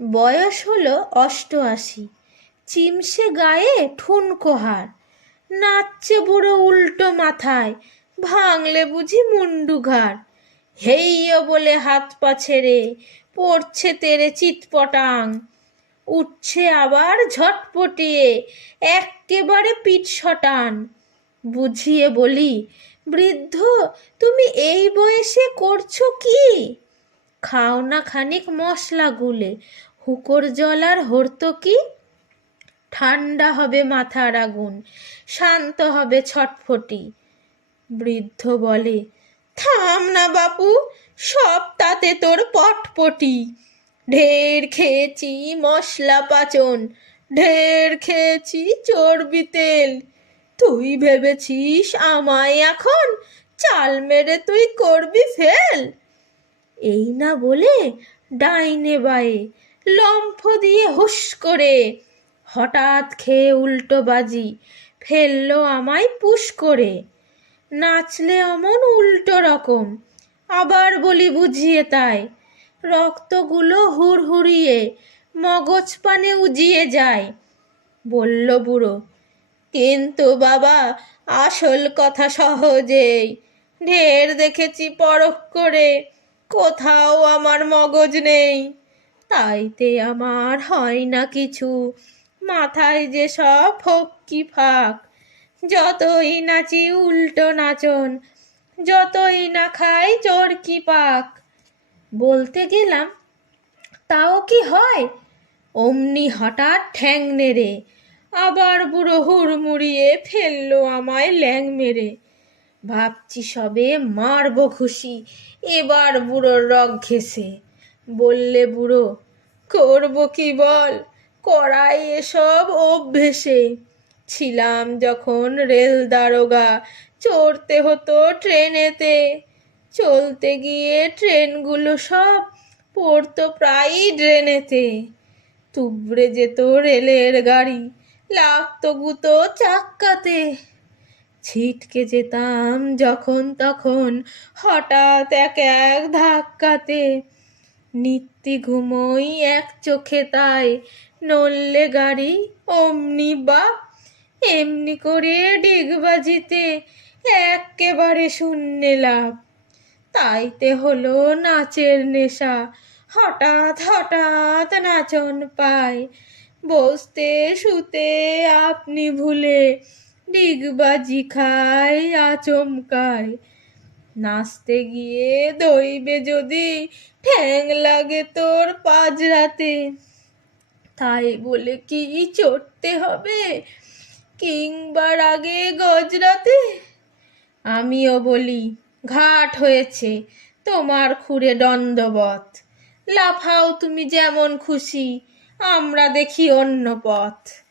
বয়স হলো অষ্টআশি। চিমসে গায়ে ঠুনকোহার নাচছে বুড়ো উল্টো মাথায়, ভাঙলে বুঝি মুন্ডু ঘাড়। হেইয় বলে হাত পা ছেড়ে, পড়ছে তেরে চিৎপটাং। উঠছে আবার ঝটপটিয়ে, এক্কেবারে পিঠ শটান। বুঝিয়ে বলি, বৃদ্ধ, তুমি এই বয়সে করছ কি? খাও না খানিক মশলা গুলে। হুকোর জল আর হর্তকি ঠান্ডা হবে মাথার আগুন, শান্ত হবে ছটফটি। বৃদ্ধ বলে, থাম না বাপু, সব তাতে তোর পটপটি। ঢের খেয়েছি মশলা পাচন, ঢের খেয়েছি চর্বি তেল। তুই ভেবেছিস আমায় এখন চাল মেরে তুই করবি ফেল? এই না বলে ডাইনে বায়ে, লম্ফ দিয়ে হুস করে। হঠাৎ খেয়ে উল্টো বাজি, ফেলল আমায় পুশ করে। নাচলে অমন উল্টো রকম, আবার বলি বুঝিয়ে তাই। রক্তগুলো হুড়হুড়িয়ে মগজ পানে উজিয়ে যায়। বলল বুড়ো, কিন্তু বাবা, আসল কথা সহজেই, ঢের দেখেছি পরখ করে। কোথাও আমার মগজ নেই। তাইতে আমার হয় না কিছু। মাথায় যে সব ফক্কি ফাঁক। যতই নাচি উল্টো নাচন, যতই না খাই চরকি পাক। বলতে গেলাম, তাও কি হয়? অমনি হঠাৎ ঠ্যাং নেড়ে, আবার বুড়ো হুড়মুড়িয়ে ফেলল আমায় ল্যাং মেরে। ভাবছি সবে মারবো খুশি। এবার বুড়োর রগ ঘেসে বললে বুড়ো, করব কি বল? করাই এসব অভ্যেসে। ছিলাম যখন রেল দারোগা, চড়তে হতো ট্রেনেতে। চলতে গিয়ে ট্রেনগুলো সব পড়তো প্রায়ই ড্রেনেতে। তুবড়ে যেত রেলের গাড়ি, লাগতো গুতো চাক্কাতে। ছিটকে যেতাম যখন তখন, হঠাৎ এক এক ধাক্কাতে। নিত্যি ঘুমোই এক চোখে তাই নললে গাড়ি অমনি বা এমনি করে ডিগবাজিতে এক্কেবারে শূন্যে লাভ তাইতে হলো নাচের নেশা, হঠাৎ হঠাৎ নাচন পায় বসতে শুতে আপনি ভুলে ডিগবাজি খায়, আচমকায়। নাচতে গিয়ে দইবে যদি, ঠ্যাং লাগে তোর পাজরাতে তাই বলে কি চড়তে হবে কিংবার আগে গজরাতে? আমিও বলি, ঘাট হয়েছে, তোমার খুঁড়ে দণ্ডবত লাফাও তুমি যেমন খুশি, আমরা দেখি অন্য পথ।